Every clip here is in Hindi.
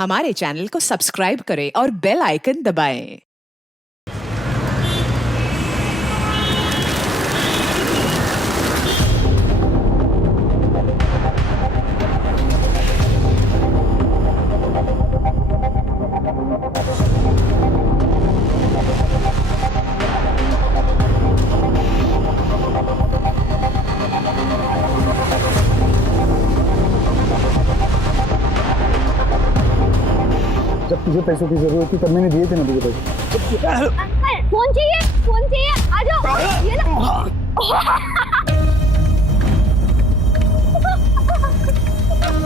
हमारे चैनल को सब्सक्राइब करें और बेल आइकन दबाएं। जब तुझे पैसों की जरूरत थी तब मैंने दिए थे ना तुझे पैसे। अंकल फोन चाहिए आ जाओ। ये ना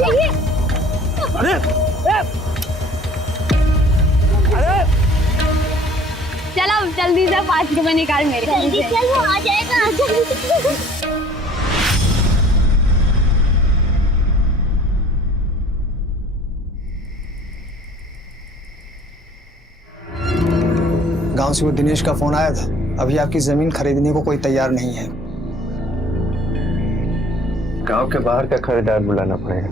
चाहिए। अरे चलो जल्दी से 5 रुपए निकाल मेरे। जल्दी चल वो आ जाएगा। गांव से वो दिनेश का फोन आया था। अभी आपकी जमीन खरीदने को कोई तैयार नहीं है। गांव के बाहर का खरीदार बुलाना पड़ेगा।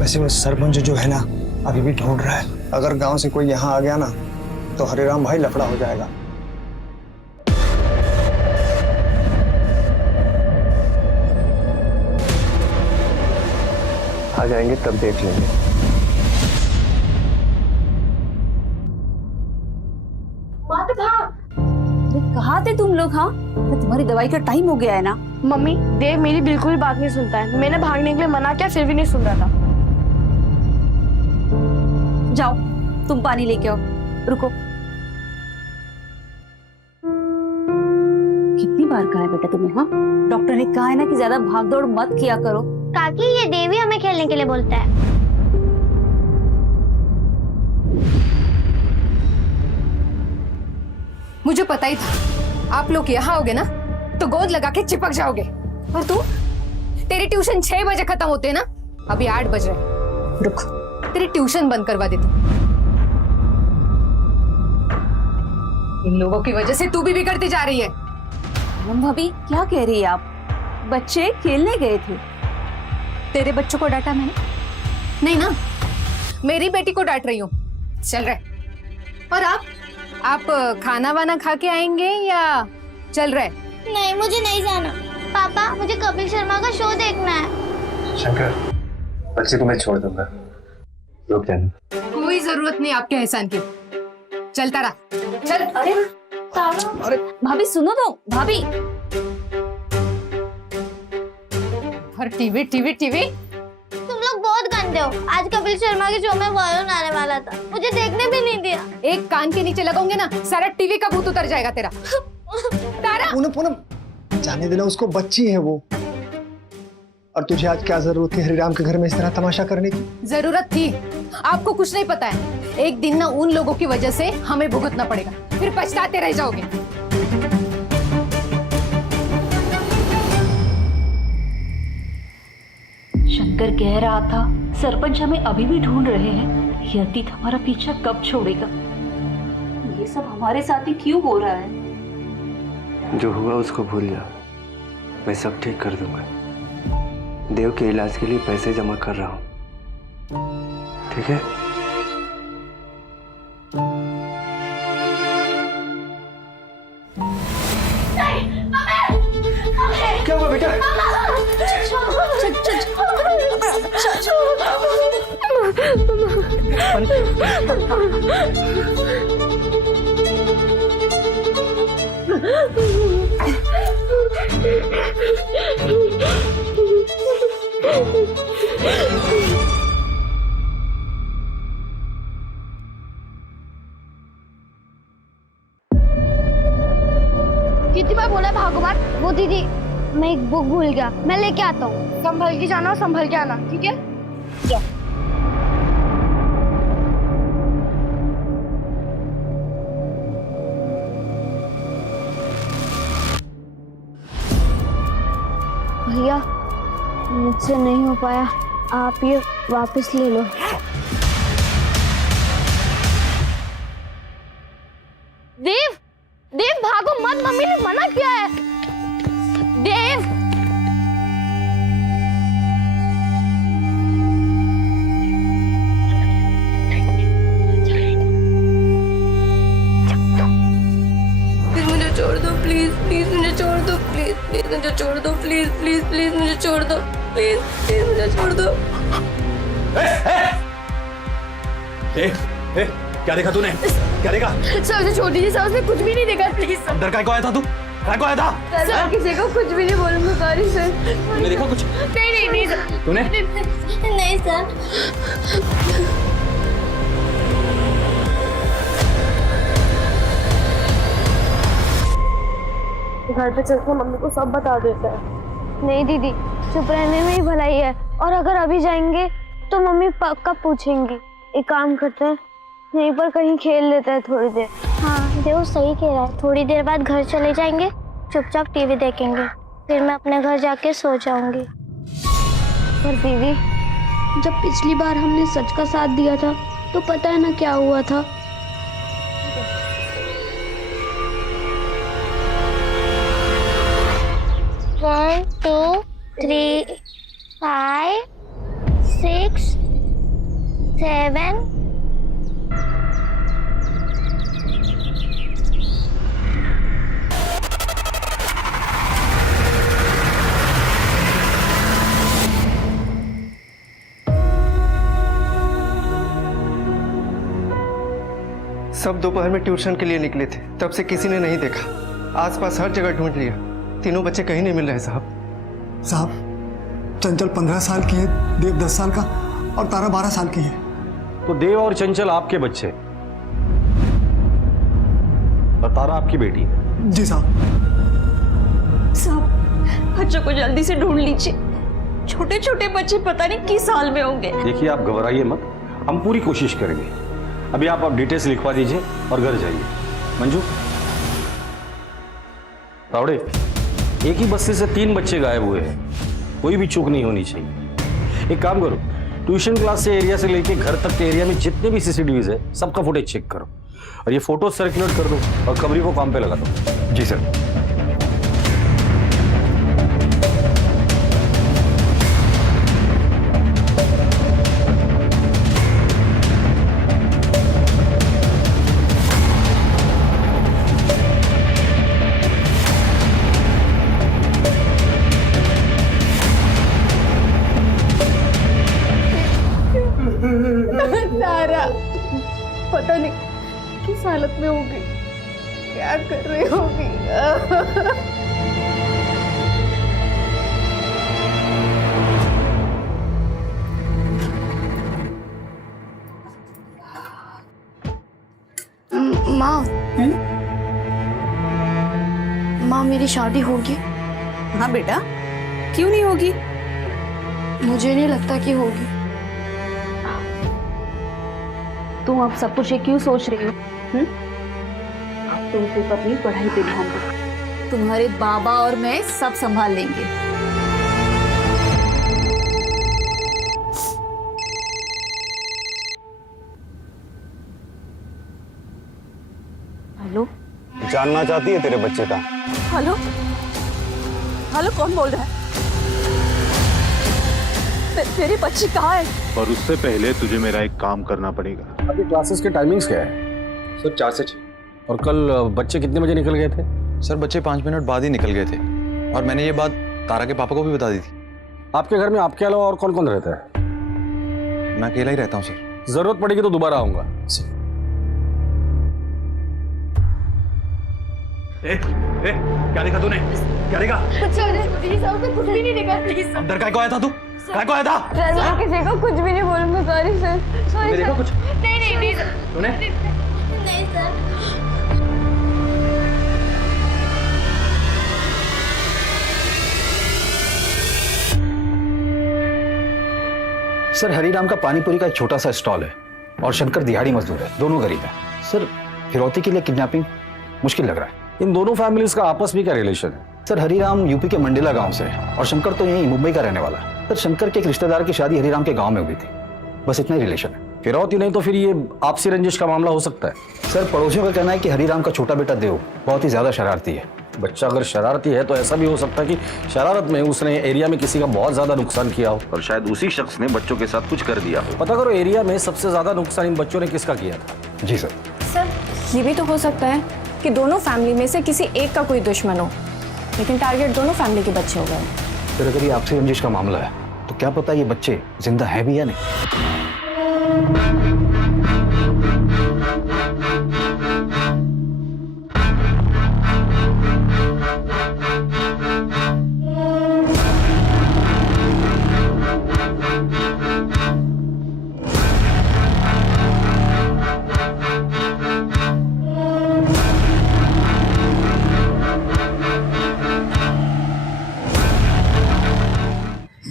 वैसे वो सरपंच जो है ना अभी भी ढूंढ रहा है। अगर गांव से कोई यहाँ आ गया ना तो हरिराम भाई लफड़ा हो जाएगा। आ जाएंगे तब देख लेंगे। कहाँ थे तुम लोग? हाँ, तुम्हारी दवाई का टाइम हो गया है ना। मम्मी, देव मेरी बिल्कुल बात नहीं सुनता है। मैंने भागने के लिए मना किया फिर भी नहीं सुन रहा था। जाओ तुम पानी लेके आओ। रुको, कितनी बार कहा है बेटा तुम्हें? हाँ, डॉक्टर ने कहा है ना कि ज्यादा भाग दौड़ मत किया करो। काकी ये देवी हमें खेलने के लिए बोलता है। मुझे पता ही था आप लोग यहाँ आओगे ना तो गोद लगा के चिपक जाओगे। और तू, तेरी ट्यूशन 6 बजे खत्म होते है ना, अभी 8 बज रहे। रुक, तेरी ट्यूशन बंद करवा देती। इन लोगों की वजह से तू भी बिगड़ती जा रही है। भाभी क्या कह रही है आप? बच्चे खेलने गए थे, तेरे बच्चों को डांटा मैंने? नहीं ना, मेरी बेटी को डांट रही हूँ। चल रहे। और आप खाना वाना खा के आएंगे या चल रहे? नहीं मुझे नहीं जाना। पापा मुझे कपिल शर्मा का शो देखना है। शंकर, बच्चे को मैं छोड़ दूंगा, रुक जाना। कोई जरूरत नहीं आपके एहसान की। चलता रहा, चल। अरे भाभी सुनो तो, भाभी। हर टीवी टीवी टीवी। तुम लोग बहुत गंदे हो। आज कपिल शर्मा के शो में वरुण आने वाला था, मुझे देखने भी नहीं दिया। एक कान के नीचे लगाऊंगे ना, सारा टीवी का भूत उतर जाएगा तेरा। तारा, पूनम जाने देना उसको, बच्ची है वो। और तुझे आज क्या जरूरत थी हरिराम के घर में इस तरह तमाशा करने की? जरूरत थी। आपको कुछ नहीं पता है, एक दिन ना उन लोगों की वजह से हमें भुगतना पड़ेगा, फिर पछताते रह जाओगे। शंकर कह रहा था सरपंच हमें अभी भी ढूंढ रहे हैं। ये अतीत हमारा पीछा कब छोड़ेगा? ये सब हमारे साथ ही क्यों हो रहा है? जो हुआ उसको भूल जा, मैं सब ठीक कर दूंगा। देव के इलाज के लिए पैसे जमा कर रहा हूँ, ठीक है? क्या हुआ बेटा? कितनी बार बोला भागो मत। वो दीदी, मैं एक बुक भूल गया, मैं लेके आता हूँ। संभल के जाना, संभल के आना, ठीक है? जाओ। भैया मुझसे नहीं हो पाया, आप ये वापस ले लो। देव, देव भागो मत, मम्मी ने मना किया है। देव, प्लीज प्लीज प्लीज मुझे छोड़ दो, प्लीज प्लीज मुझे छोड़ दो। क्या देखा तूने? क्या देखा? सर मुझे छोड़ दीजिए सर, उसने कुछ भी नहीं देखा, प्लीज सर। अंदर काय को आया था तू? काय को आया था? सर किसी को कुछ भी नहीं बोलूंगा, सॉरी सर। तूने देखा कुछ? नहीं नहीं नहीं सर। तूने? नहीं सर। घर पे चलकर मम्मी को सब बता देता है। नहीं दीदी, चुप रहने में ही भलाई है, और अगर अभी जाएंगे तो मम्मी कब पूछेंगी। एक काम करते हैं, यहीं पर कहीं खेल लेते हैं थोड़ी देर। हाँ देव सही कह रहा है, थोड़ी देर बाद घर चले जाएंगे, चुपचाप टीवी देखेंगे, फिर मैं अपने घर जाके सो जाऊंगी। पर दीदी, जब पिछली बार हमने सच का साथ दिया था तो पता है ना क्या हुआ था। One, 2, 3, 5, 6, 7. सब दोपहर में ट्यूशन के लिए निकले थे, तब से किसी ने नहीं देखा। आसपास हर जगह ढूंढ लिया, तीनों बच्चे कहीं नहीं मिल रहे साहब। साहब, चंचल 15 साल की है, देव 10 साल का और तारा 12 साल की है। तो देव और चंचल आपके बच्चे और तारा आपकी बेटी है? जी साहब। साहब बच्चों को जल्दी से ढूंढ लीजिए, छोटे छोटे बच्चे पता नहीं किस हाल में होंगे। देखिए आप घबराइए मत, हम पूरी कोशिश करेंगे। अभी आप डिटेल्स लिखवा दीजिए और घर जाइए। मंजू, तावड़े, एक ही बस्ती से 3 बच्चे गायब हुए हैं, कोई भी चूक नहीं होनी चाहिए। एक काम करो, ट्यूशन क्लास से एरिया से लेके घर तक के एरिया में जितने भी सीसीटीवीज है सबका फुटेज चेक करो और ये फोटो सर्कुलेट कर दो और खबरी को काम पे लगा दो। जी सर। तारा पता नहीं किस हालत में होगी, क्या कर रही होगी। माँ मेरी शादी होगी? हाँ बेटा, क्यों नहीं होगी? मुझे नहीं लगता कि होगी। तुम अब सब कुछ ये क्यों सोच रही हो? तुम सिर्फ अपनी पढ़ाई पे ध्यान दो, तुम्हारे बाबा और मैं सब संभाल लेंगे। हेलो, जानना चाहती है तेरे बच्चे का? हेलो हेलो, कौन बोल रहा है? तेरी बच्ची कहाँ है? पर उससे पहले तुझे मेरा एक काम करना पड़ेगा। अभी क्लासेस के टाइमिंग्स क्या है? सर 4 से 6। और कल बच्चे कितने बजे निकल गए थे? सर बच्चे 5 मिनट बाद ही निकल गए थे और मैंने ये बात तारा के पापा को भी बता दी थी। आपके घर में आपके अलावा और कौन कौन रहता है? मैं अकेला ही रहता हूँ सर। जरूरत पड़ेगी तो दोबारा आऊंगा। क्या देखा तूने? क्या देखा? कुछ भी नहीं देखा, प्लीज। अंदर काय को आया था तू? काय को आया था? सर मैं किसी को कुछ भी नहीं बोलूंगा, सॉरी सर। सॉरी देखा सर। कुछ? नहीं नहीं नहीं सर। तूने? नहीं सर। सर हरीराम का पानीपुरी का एक छोटा सा स्टॉल है और शंकर दिहाड़ी मजदूर है, दोनों गरीब हैं। सर फिरौती के लिए किडनैपिंग मुश्किल लग रहा है। इन दोनों फैमिलीज का आपस में क्या रिलेशन है? सर हरीराम यूपी के मंडेला गांव से है और शंकर तो यहीं मुंबई का रहने वाला है। सर शंकर के एक रिश्तेदार की शादी हरीराम के गांव में हुई थी, बस इतना ही रिलेशन है। फिरौती नहीं तो फिर ये आपसी रंजिश का मामला हो सकता है। सर पड़ोसियों का कहना है कि हरीराम का छोटा बेटा देव बहुत ही ज्यादा शरारती है। बच्चा अगर शरारती है तो ऐसा भी हो सकता है कि शरारत में उसने एरिया में किसी का बहुत ज्यादा नुकसान किया हो और शायद उसी शख्स ने बच्चों के साथ कुछ कर दिया हो। पता करो एरिया में सबसे ज्यादा नुकसान इन बच्चों ने किसका किया था। जी सर। सर ये भी तो हो सकता है कि दोनों फैमिली में से किसी एक का कोई दुश्मन हो लेकिन टारगेट दोनों फैमिली के बच्चे हो गए। फिर अगर ये आपसी रंजिश का मामला है तो क्या पता ये बच्चे जिंदा हैं भी या नहीं।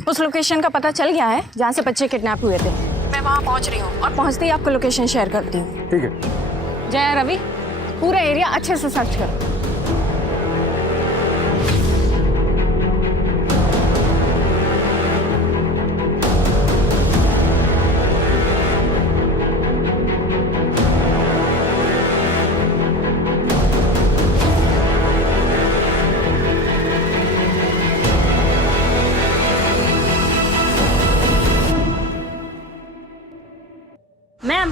उस लोकेशन का पता चल गया है जहाँ से बच्चे किडनैप हुए थे। मैं वहाँ पहुँच रही हूँ और पहुँचते ही आपको लोकेशन शेयर करती हूँ। ठीक है। जया, रवि, पूरा एरिया अच्छे से सर्च करो। मैम,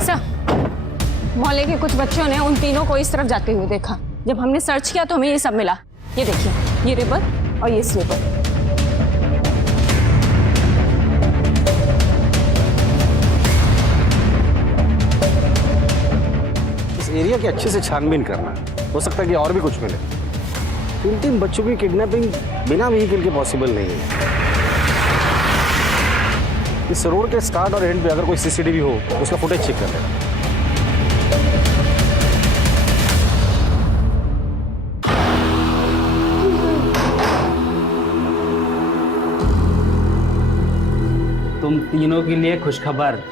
सर, मोहल्ले के कुछ बच्चों ने उन तीनों को इस तरफ जाते हुए देखा। जब हमने सर्च किया तो हमें ये सब मिला। ये देखिए, ये रिबन और ये स्लीपर। एरिया की अच्छे से छानबीन करना है। हो सकता है कि और भी कुछ मिले। 3 बच्चों की किडनैपिंग बिना व्हीकल के पॉसिबल नहीं है। इस रोड के स्टार्ट और एंड पे अगर कोई सीसीटीवी हो तो उसका फुटेज चेक कर लेना। तुम तीनों के लिए खुशखबर,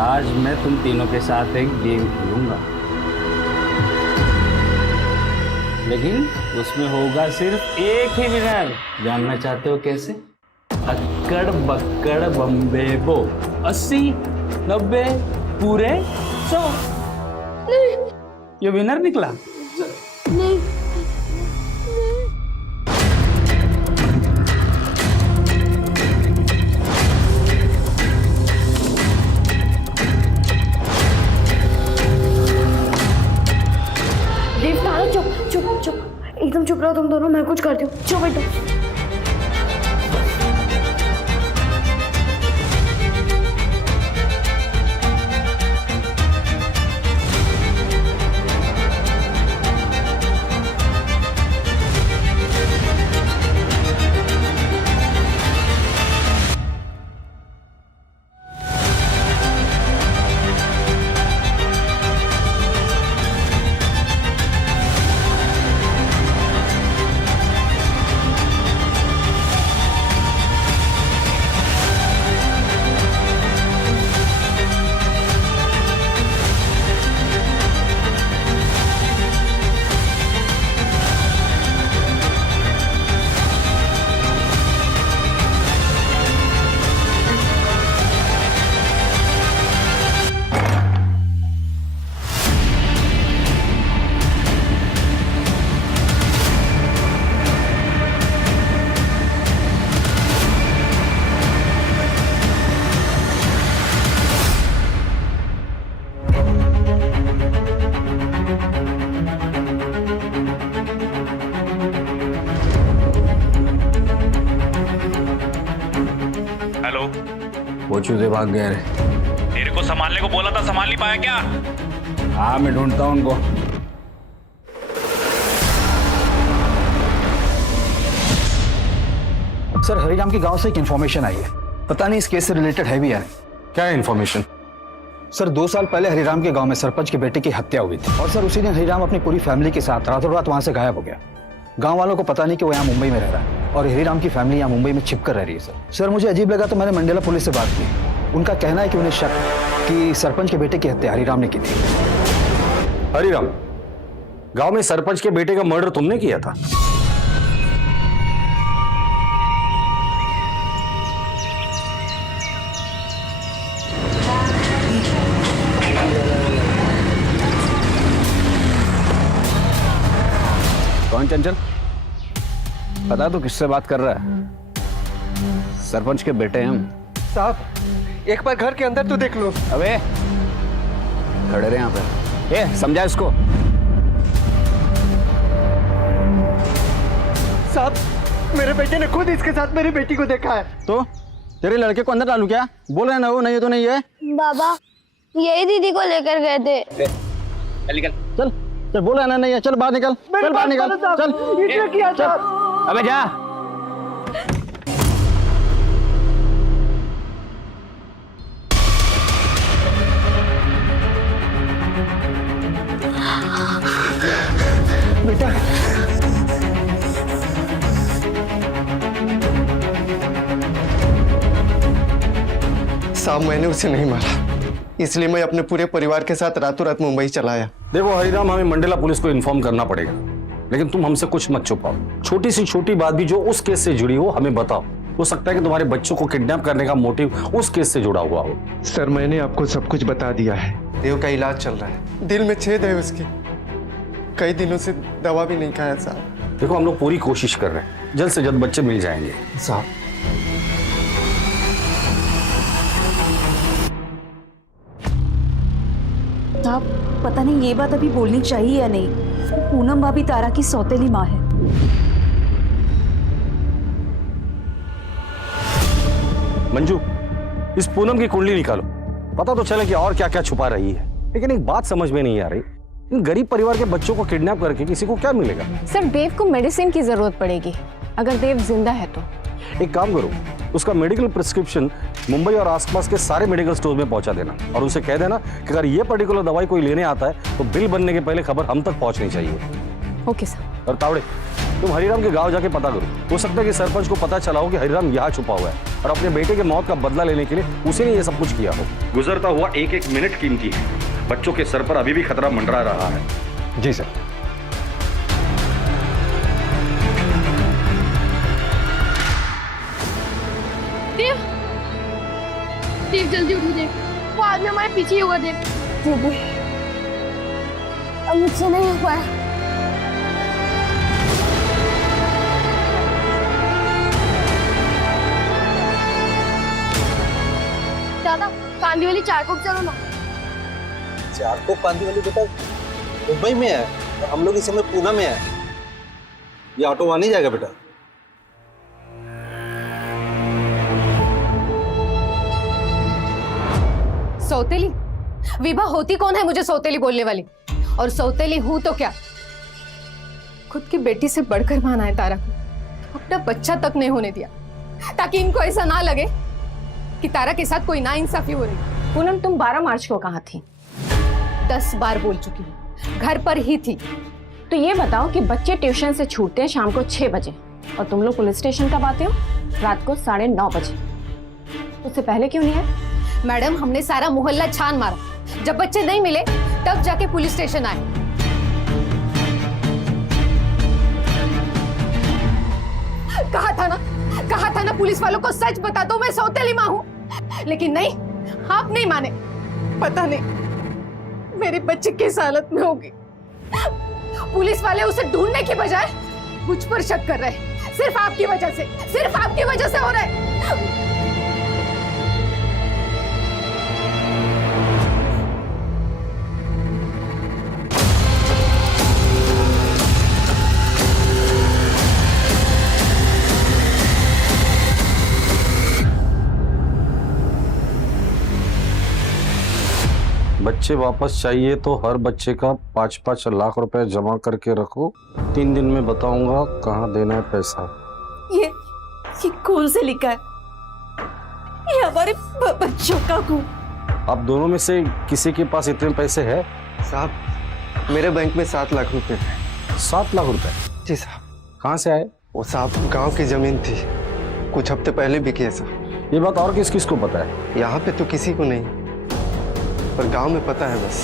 आज मैं तुम तीनों के साथ एक गेम खेलूंगा, लेकिन उसमें होगा सिर्फ एक ही विनर। जानना चाहते हो कैसे? अक्कड़ बक्कड़ बम्बे बो, 80, 90, पूरे 100। ये विनर निकला। नहीं। चुप, एकदम चुप रहो तुम दोनों, मैं कुछ करती हूँ। चुप एकदम। वो चूजे भाग गए रे। तेरे को संभालने को बोला था, संभाल नहीं पाया क्या? हाँ, मैं ढूंढता हूँ उनको। सर, हरिराम के गांव से एक इन्फॉर्मेशन आई है। पता नहीं इस केस से रिलेटेड है भी या नहीं। क्या है इन्फॉर्मेशन? सर, 2 साल पहले हरिराम के गांव में सरपंच के बेटे की हत्या हुई थी और सर उसी दिन हरिराम अपनी पूरी फैमिली के साथ रातों रात वहां से गायब हो गया। गांव वालों को पता नहीं कि वो यहाँ मुंबई में रह रहा है और हरिराम की फैमिली यहाँ मुंबई में छिप कर रह रही है। सर मुझे अजीब लगा तो मैंने मंडेला पुलिस से बात की। उनका कहना है कि उन्हें शक है कि सरपंच के बेटे की हत्या हरिराम ने की थी। हरिराम, गांव में सरपंच के बेटे का मर्डर तुमने किया था? कौन चंचल? पता तो किससे बात कर रहा है? सरपंच के बेटे हैं हम। साहब एक बार घर के अंदर तो देख लो। अबे खड़े रहे यहाँ पे। ए समझा इसको। साहब मेरे बेटे ने खुद इसके साथ मेरी बेटी को देखा है। तो तेरे लड़के को अंदर डालू क्या? बोल रहे ना वो नहीं है तो नहीं है। बाबा यही दीदी को लेकर गए थे। चल चल बोल रहे ना नहीं है, चल बाहर निकल, चल बाहर निकल, चल। अबे जा। बेटा साहब मैंने उसे नहीं मारा, इसलिए मैं अपने पूरे परिवार के साथ रातों रात मुंबई चला आया। देखो हरिराम, हमें मंडेला पुलिस को इन्फॉर्म करना पड़ेगा, लेकिन तुम हमसे कुछ मत छुपाओ। छोटी सी छोटी बात भी जो उस केस से जुड़ी हो हमें बताओ। हो सकता है कि तुम्हारे बच्चों को किडनैप करने का मोटिव उस केस से जुड़ा हुआ हो। सर मैंने आपको सब कुछ बता दिया है। देव का इलाज चल रहा है। दिल में छेद है उसके, कई दिनों से दवा भी नहीं खाया साहब। देखो हम लोग पूरी कोशिश कर रहे हैं, जल्द से जल्द बच्चे मिल जाएंगे। साहब साहब पता नहीं ये बात अभी बोलनी चाहिए या नहीं, पूनम भाभी तारा की सौतेली माँ है। मंजू, इस पूनम की कुंडली निकालो, पता तो चले कि और क्या क्या छुपा रही है। लेकिन एक बात समझ में नहीं आ रही, इन गरीब परिवार के बच्चों को किडनैप करके किसी को क्या मिलेगा? सर देव को मेडिसिन की जरूरत पड़ेगी, अगर देव जिंदा है तो। एक काम करो, उसका मेडिकल प्रिस्क्रिप्शन मुंबई और आसपास के सारे मेडिकल स्टोर में पहुंचा देना और उनसे कह देना कि अगर ये पर्टिकुलर दवाई कोई लेने आता है तो बिल बनने के पहले खबर हम तक पहुंचनी चाहिए। Okay sir. और तावड़े, तुम हरिराम के गांव जाके पता करो, हो सकता है कि सरपंच को पता चला हो कि हरिराम यहाँ छुपा हुआ है और अपने बेटे के मौत का बदला लेने के लिए उसी ने ये सब कुछ किया हो। गुजरता हुआ एक एक मिनट कीमती है, बच्चों के सर पर अभी भी खतरा मंडरा रहा है। जी सर। देव जल्दी उठो देव, वो आदमी हमारे पीछे ही हुआ देव। दीदी अब मुझसे नहीं हो पाया। दादा कांदी वाली चारकोप चलो ना। चारकोप कांदी वाली बेटा मुंबई में है और हम लोग इस समय पूना में है। ये ऑटो वहां नहीं जाएगा बेटा। सौतेली? विभा होती कौन है मुझे सौतेली बोलने वाली? और सौतेली हूं तो क्या? खुद की बेटी से बढ़कर माना है तारा को, अपना बच्चा तक नहीं होने दिया ताकि इनको ऐसा ना लगे कि तारा के साथ कोई नाइंसाफी हो रही। पूनम तुम 12 मार्च को कहाँ थी? 10 बार बोल चुकी हूँ, घर पर ही थी। तो ये बताओ कि बच्चे ट्यूशन से छूटते हैं शाम को 6 बजे और तुम लोग पुलिस स्टेशन कब आते हो? रात को 9:30 बजे। उससे पहले क्यों नहीं है? मैडम हमने सारा मोहल्ला छान मारा, जब बच्चे नहीं मिले तब जाके पुलिस स्टेशन आए। कहा था ना पुलिस वालों को सच बता दो, मैं सौतेली माँ हूँ। लेकिन नहीं, आप नहीं माने। पता नहीं मेरे बच्चे किस हालत में होगी। पुलिस वाले उसे ढूंढने की बजाय मुझ पर शक कर रहे हैं। सिर्फ आपकी वजह से हो रहा है। बच्चे वापस चाहिए तो हर बच्चे का 5-5 लाख रुपए जमा करके रखो। 3 दिन में बताऊंगा कहाँ देना है पैसा। ये कौन से लिखा है? ये हमारे बच्चों का खून। आप दोनों में से किसी के पास इतने पैसे है? साहब मेरे बैंक में 7 लाख रुपए थे। 7 लाख रुपए? जी साहब। कहाँ से आए? वो साहब गांव की जमीन थी, कुछ हफ्ते पहले बिकी है साहब। ये बात और किस किस को पता है? यहाँ पे तो किसी को नहीं, पर गांव में पता है बस।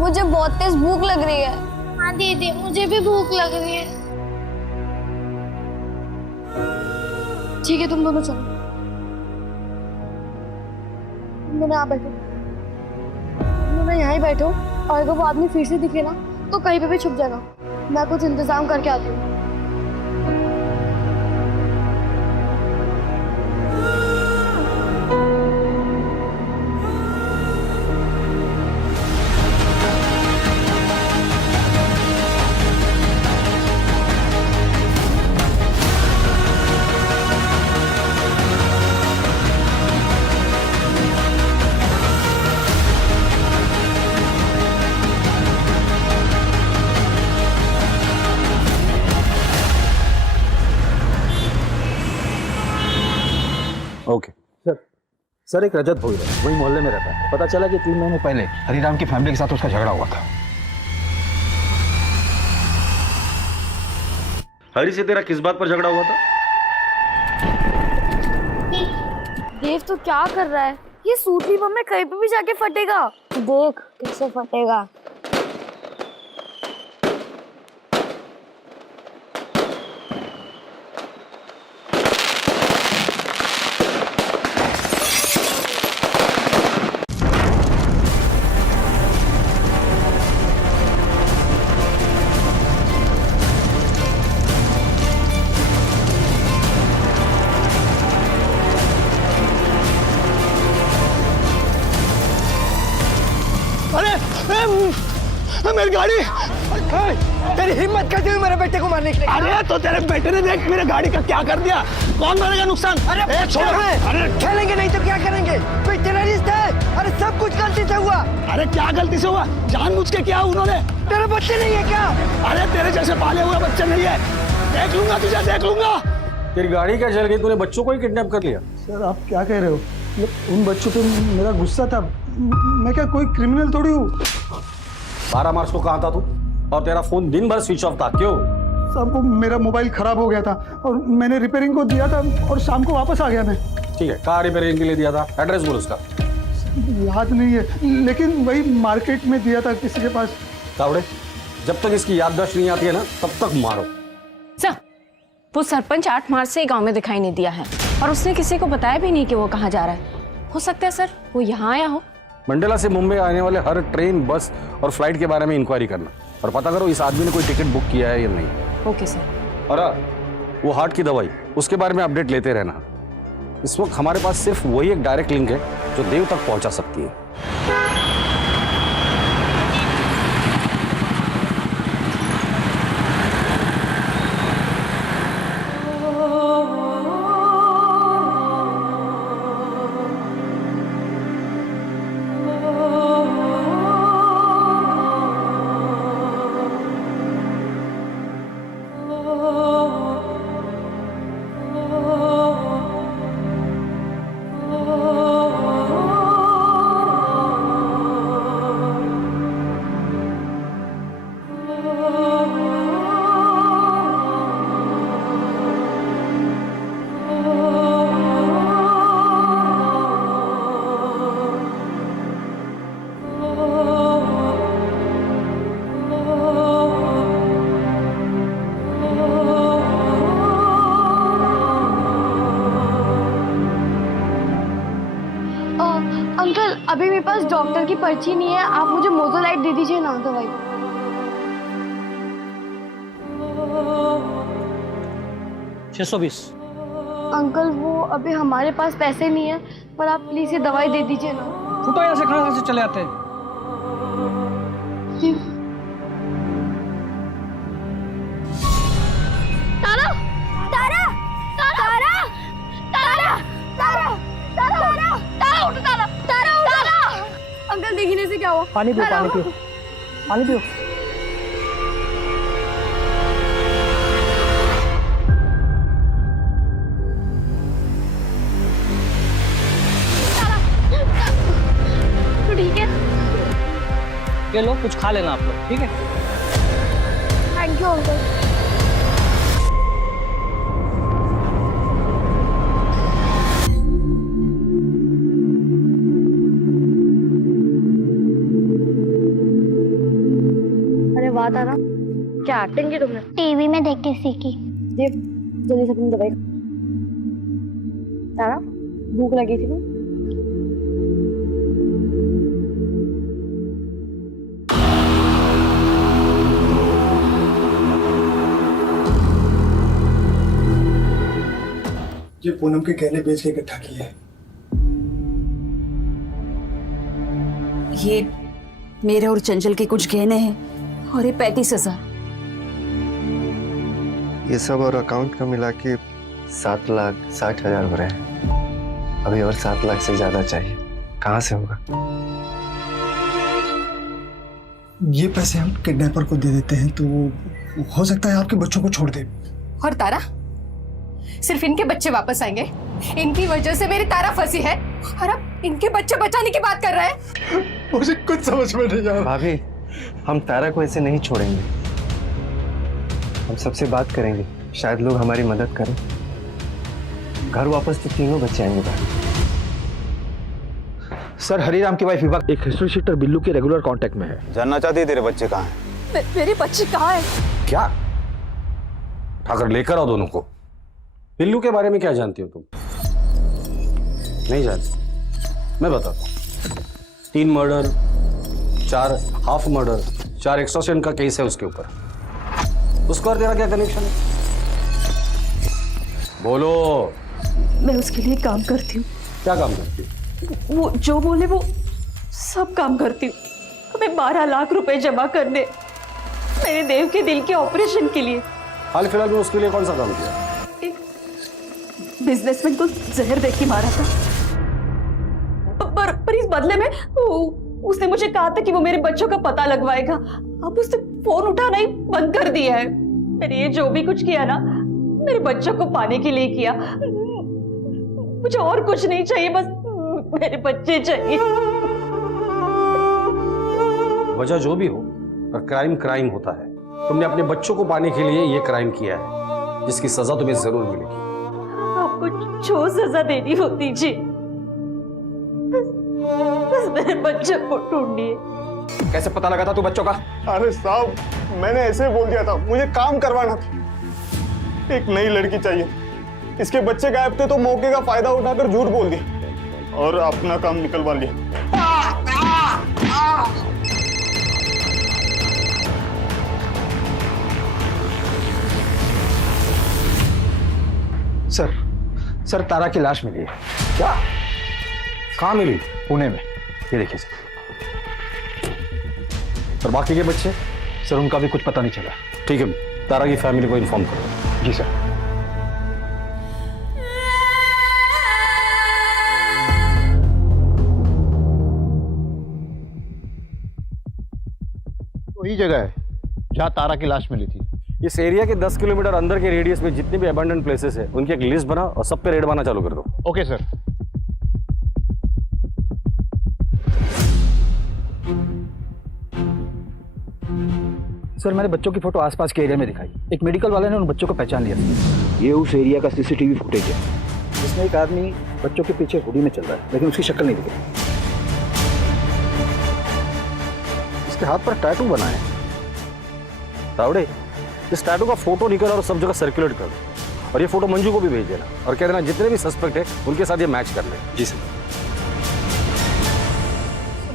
मुझे बहुत तेज भूख लग रही है। हाँ दीदी मुझे भी भूख लग रही है। ठीक है तुम दोनों चलो, तुम दोनों यहाँ बैठो, तुम दोनों यहाँ ही बैठो और अगर वो आदमी फिर से दिखे ना तो कहीं पे भी छुप जाना। मैं कुछ इंतजाम करके आती हूँ। सर एक रजत भोई है, वही मोहल्ले में रहता है। पता चला कि 3 महीने पहले हरिराम की फैमिली के साथ उसका झगड़ा हुआ था। हरी से तेरा किस बात पर झगड़ा हुआ था? देव तो क्या कर रहा है? ये सूतली बम में कहीं पे भी जाके फटेगा। देख कैसे फटेगा। मेरी गाड़ी! तेरी हिम्मत कैसे हुई मेरे बेटे को मारने की? अरे तो तेरे बेटे ने देख मेरे गाड़ी का क्या कर दिया। कौन भरेगा नुकसान? अरे छोड़। अरे खेलेंगे नहीं तो क्या करेंगे? कोई टेररिस्ट है? अरे सब कुछ गलती से हुआ। अरे क्या गलती से हुआ? जानबूझ के किया उन्होंने। तेरे बच्चे नहीं है क्या? अरे तेरे जैसे पाले हुए बच्चे नहीं है। देख लूंगा तुझे, देख लूंगा। तेरी गाड़ी क्या जल गई? तूने बच्चों को ही किडनैप कर लिया? सर आप क्या कह रहे हो? उन बच्चों पे मेरा गुस्सा था। मैं क्या कोई क्रिमिनल थोड़ी हूँ। 12 मार्च को कहाँ था तू? और तेरा फोन दिन भर स्विच ऑफ था, क्यों? सब मेरा मोबाइल खराब हो गया था और मैंने रिपेयरिंग को दिया था और शाम को वापस आ गया मैं। ठीक है, कहाँ रिपेयरिंग के लिए दिया था? एड्रेस बोल उसका। याद नहीं है, लेकिन वही मार्केट में दिया था किसी के पास। तावड़े, जब तक इसकी याददाश्त नहीं आती है ना, तब तक मारो। सर, वो सरपंच 8 मार्च से गांव में दिखाई नहीं दिया है और उसने किसी को बताया भी नहीं कि वो कहाँ जा रहा है। हो सकता है सर वो यहाँ आया हो। मंडला से मुंबई आने वाले हर ट्रेन, बस और फ्लाइट के बारे में इंक्वायरी करना और पता करो इस आदमी ने कोई टिकट बुक किया है या नहीं। Okay sir. और वो हार्ट की दवाई, उसके बारे में अपडेट लेते रहना। इस वक्त हमारे पास सिर्फ वही एक डायरेक्ट लिंक है जो देव तक पहुंचा सकती है। अंकल अभी मेरे पास डॉक्टर की पर्ची नहीं है, आप मुझे मोजोलाइट दे दीजिए ना दवाई। 620। अंकल वो अभी हमारे पास पैसे नहीं है, पर आप प्लीज ये दवाई दे दीजिए ना। फुटो यहाँ से, खड़ा से चले आते हैं। तारा तारा तारा तारा तारा तारा तारा उठ तारा तारा तारा। अंकल देखने से क्या हुआ? पानी पियो, पानी पियो, पानी पियो। तो ठीक है, ये लो कुछ खा लेना आप लोग, ठीक है? Thank you uncle. अरे वाह तारा, क्या एक्टिंग की तुमने? टीवी में देख के सीखी। देव जल्दी से अपनी दवाई। तारा भूख लगी थी ना? ये पूनम के गहने बेच के इकट्ठा किए हैं। ये मेरे और चंचल के कुछ गहने हैं और ये 35,000। ये सब और अकाउंट का मिला के 7,60,000 हो रहे हैं। अभी और 7 लाख से ज्यादा चाहिए, कहाँ से होगा? ये पैसे हम किडनैपर को दे देते हैं तो हो सकता है आपके बच्चों को छोड़ दे। और तारा, सिर्फ इनके बच्चे वापस आएंगे? इनकी वजह से मेरी तारा फंसी है और अब इनके बच्चे बचाने की बात कर रहे हैं। मुझे कुछ समझ में नहीं आ रहा। भाभी, हम तारा को ऐसे नहीं छोड़ेंगे। हम सबसे बात करेंगे, शायद लोग हमारी मदद करें। घर वापस तो तीनों बच्चे आएंगे भाभी। सर, हरिराम की वाइफ विभा एक हिस्ट्री शीटर बिल्लू के रेगुलर कांटेक्ट में है। जानना चाहती है तेरे बच्चे कहाँ हैं? मेरी बच्ची कहाँ है? क्या? ठाकर लेकर आओ दोनों को। बिल्लू के बारे में क्या जानती हो तुम? नहीं जानती? मैं बताता हूँ। 3 मर्डर, 4 हाफ मर्डर, 4 एक्सटॉर्शन का केस है उसके ऊपर। उसका और तेरा क्या कनेक्शन है? बोलो। मैं उसके लिए काम करती हूँ। क्या काम करती है? वो जो बोले वो सब काम करती हूँ। हमें 12 लाख रुपए जमा करने मेरे देव के दिल के ऑपरेशन के लिए। हाल फिलहाल में उसके लिए कौन सा काम किया? एक बिजनेसमैन को जहर देख के मारा था, पर इस बदले में उसने मुझे कहा था कि वो मेरे बच्चों का पता लगवाएगा। अब उसने फोन उठाना ही बंद कर दिया है। मैंने ये जो भी कुछ किया ना, मेरे बच्चों को पाने के लिए किया। मुझे और कुछ नहीं चाहिए, बस मेरे बच्चे चाहिए। वजह जो भी हो, पर क्राइम क्राइम होता है। तुमने अपने बच्चों को पाने के लिए ये क्राइम किया है, जिसकी सजा तुम्हें जरूर मिलेगी। आपको जो सजा देनी होती जी, बस मेरे बच्चों को ढूंढिए। कैसे पता लगा था तू बच्चों का? अरे साहब, मैंने ऐसे बोल दिया था, मुझे काम करवाना था। एक नई लड़की चाहिए। इसके बच्चे गायब थे तो मौके का फायदा उठाकर झूठ बोल दिया और अपना काम निकलवा लिया। सर, तारा की लाश मिली है। क्या? कहाँ मिली? पुणे में। ये देखिए सर। और बाकी के बच्चे? सर, उनका भी कुछ पता नहीं चला। ठीक है, तारा की फैमिली को इन्फॉर्म करो। जी सर। वही जगह है जहाँ तारा की लाश मिली थी। इस एरिया के 10 किलोमीटर अंदर के रेडियस में जितने भी अबैंडन प्लेसेस है, उनकी एक लिस्ट बना और सब पे रेड मारना चालू कर दो। Okay sir. सर, मैंने बच्चों की फोटो आसपास के एरिया में दिखाई। एक मेडिकल वाले ने उन बच्चों को पहचान लिया। ये उस एरिया का सीसीटीवी फुटेज है, जिसमें एक आदमी बच्चों के पीछे हुडी में चल रहा है, लेकिन उसकी शक्ल नहीं दिख रही। इसके हाथ पर टैटू बना है। तावड़े, इस टैटू का फोटो निकल और सब जगह सर्कुलेट कर दो, और ये फोटो मंजू को भी भेज देना और कह देना जितने भी सस्पेक्ट है उनके साथ ये मैच कर ले। जी सर।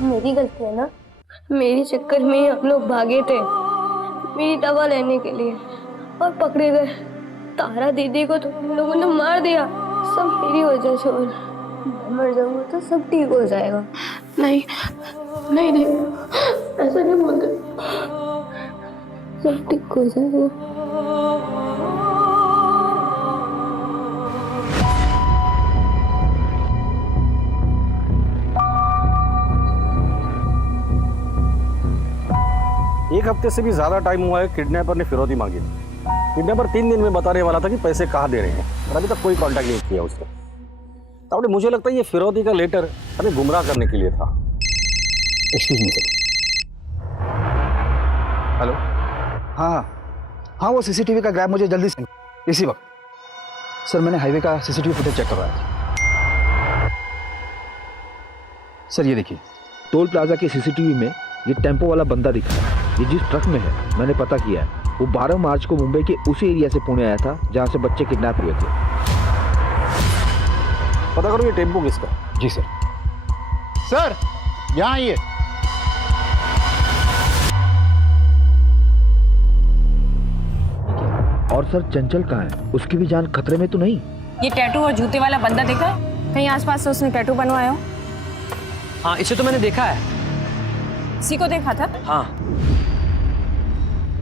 मेरी गलती है ना, मेरे चक्कर में ही हम लोग भागे थे मेरी दवा लेने के लिए और पकड़े गए। तारा दीदी को तो तुम लोगों ने मार दिया, सब मेरी वजह से। और मैं मर जाऊंगा तो सब ठीक हो जाएगा। नहीं नहीं नहीं, ऐसा नहीं बोलते, सब ठीक हो जाएगा। एक हफ्ते से भी ज्यादा टाइम हुआ है किडनैपर ने फिरौती मांगी थी। किडनैपर 3 दिन में बताने वाला था कि पैसे कहाँ दे रहे हैं, और अभी तक कोई कांटेक्ट नहीं किया उसने। तो मुझे लगता है ये फिरौती का लेटर हमें गुमराह करने के लिए था। Excuse me sir. हेलो। हाँ, वो सीसीटीवी का ग्रैब मुझे जल्दी से इसी वक्त। सर, मैंने हाईवे का सीसीटीवी फुटेज चेक करवाया था। सर, ये देखिए, टोल प्लाजा के सीसीटीवी में ये टेम्पो वाला बंदा दिख रहा है। ये जिस ट्रक में है, मैंने पता किया है, वो 12 मार्च को मुंबई के उसी एरिया से पुणे आया था जहां से बच्चे किडनैप हुए थे। पता करो ये टेम्पो किसका? जी सर। सर, यहाँ आइए। और सर, चंचल कहाँ है? उसकी भी जान खतरे में तो नहीं? ये टैटू और जूते वाला बंदा देखा है कहीं आसपास से उसने टैटू बनवाया हो? हाँ, इसे तो मैंने देखा है। इसी को देखा था? हाँ।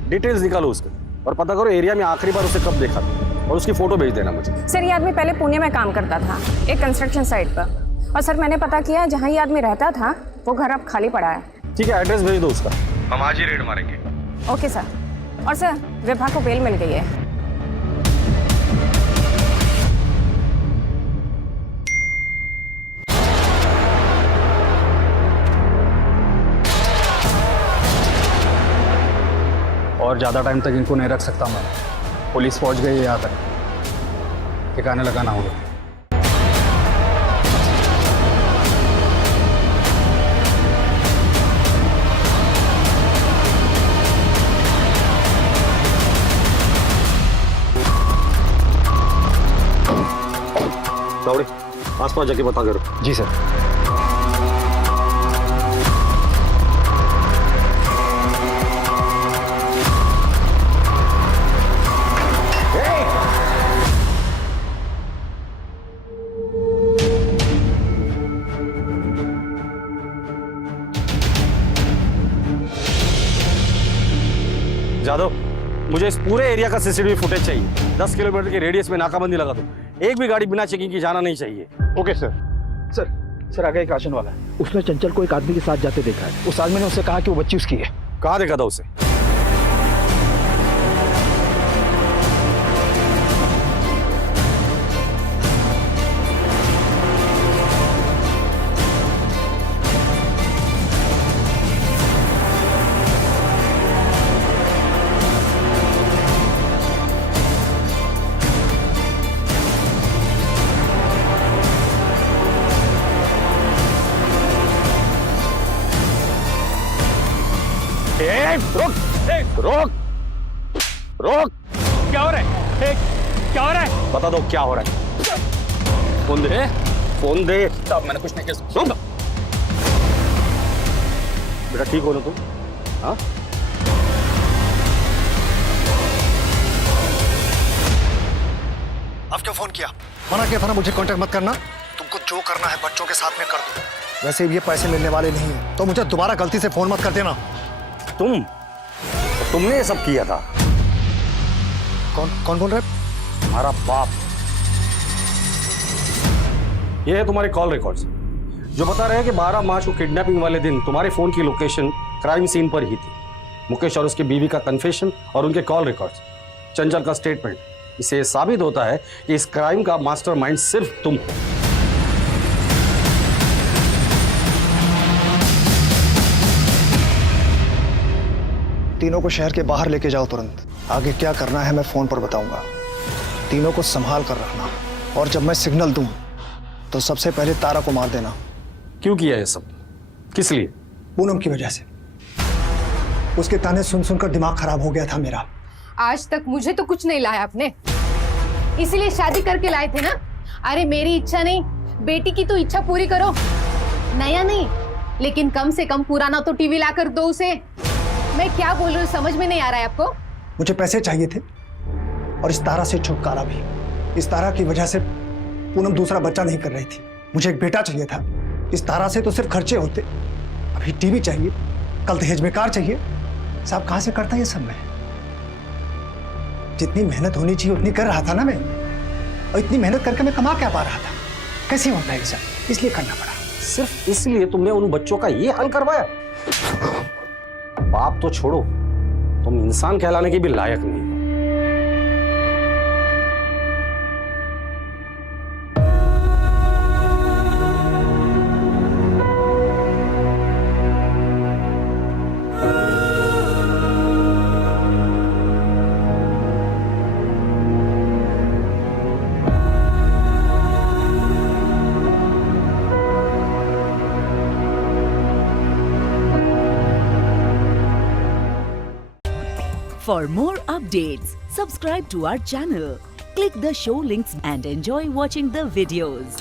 डिटेल्स निकालो उसके और पता करो एरिया में आखिरी बार उसे कब देखा था, और उसकी फोटो भेज देना मुझे। सर, ये आदमी पहले पुणे में काम करता था, एक कंस्ट्रक्शन साइट पर। और सर, मैंने पता किया जहाँ ये आदमी रहता था वो घर अब खाली पड़ा है। ठीक है, एड्रेस भेज दो उसका, हम आज ही रेड मारेंगे। Okay sir. और सर, विभा को बेल मिल गई है। और ज़्यादा टाइम तक इनको नहीं रख सकता मैं। पुलिस पहुंच गई है यहाँ तक, ठिकाने लगाना होगा। दौड़े आसपास जाके पता करो। जी सर। जादव, मुझे इस पूरे एरिया का सीसीटीवी फुटेज चाहिए। 10 किलोमीटर के रेडियस में नाकाबंदी लगा दो। एक भी गाड़ी बिना चेकिंग की जाना नहीं चाहिए। Okay sir. सर आगे एक राशन वाला है, उसने चंचल को एक आदमी के साथ जाते देखा है। उस आदमी ने उससे कहा कि वो बच्ची उसकी है। कहाँ देखा था उसे? रोक रोक रोक! क्या हो रहा है? क्या हो रहा है? बता दो क्या हो रहा है। फोन दे, फोन दे। साहब मैंने कुछ नहीं किया। बेटा ठीक हो ना तुम? हाँ, अब क्यों फोन किया? मना किया था ना मुझे कांटेक्ट मत करना। तुमको जो करना है बच्चों के साथ में कर दो। वैसे भी ये पैसे मिलने वाले नहीं है, तो मुझे दोबारा गलती से फोन मत कर देना। तुमने ये सब किया था? कौन बोल रहा है? हमारा बाप। ये है तुम्हारे कॉल रिकॉर्ड्स जो बता रहे हैं कि 12 मार्च को किडनैपिंग वाले दिन तुम्हारे फोन की लोकेशन क्राइम सीन पर ही थी। मुकेश और उसकी बीवी का कन्फेशन और उनके कॉल रिकॉर्ड्स, चंचल का स्टेटमेंट, इससे साबित होता है कि इस क्राइम का मास्टरमाइंड सिर्फ तुम हो। तीनों को शहर के बाहर लेके जाओ तुरंत। आगे क्या करना है मैं फोन पर बताऊंगा। तीनों को संभाल कर रखना, और जब मैं सिग्नल दूं तो सबसे पहले तारा को मार देना। क्यों किया ये सब? किस लिए? पूनम की वजह से। उसके ताने सुन सुनकर दिमाग खराब हो गया था मेरा। आज तक मुझे तो कुछ नहीं लाया आपने, इसीलिए शादी करके लाए थे ना। अरे मेरी इच्छा नहीं, बेटी की तो इच्छा पूरी करो। नया नहीं, लेकिन कम से कम पुराना तो टीवी ला कर दो उसे। मैं क्या बोल रही हूँ समझ में नहीं आ रहा है आपको? मुझे पैसे चाहिए थे, और इस तारा से छुटकारा भी। इस तारा की वजह से पूनम दूसरा बच्चा नहीं कर रही थी। मुझे एक बेटा चाहिए था। इस तारा से तो सिर्फ खर्चे होते। अभी टीवी चाहिए, कल दहेज में कार चाहिए। साहब कहां से करता ये सब मैं? जितनी मेहनत होनी चाहिए उतनी कर रहा था ना मैं, और इतनी मेहनत करके मैं कमा क्या पा रहा था? कैसे होता है ये सब? इसलिए करना पड़ा। सिर्फ इसलिए तुमने उन बच्चों का ये हाल करवाया? बाप तो छोड़ो, तुम इंसान कहलाने के भी लायक नहीं हो। For more updates, subscribe to our channel, click the show links and enjoy watching the videos.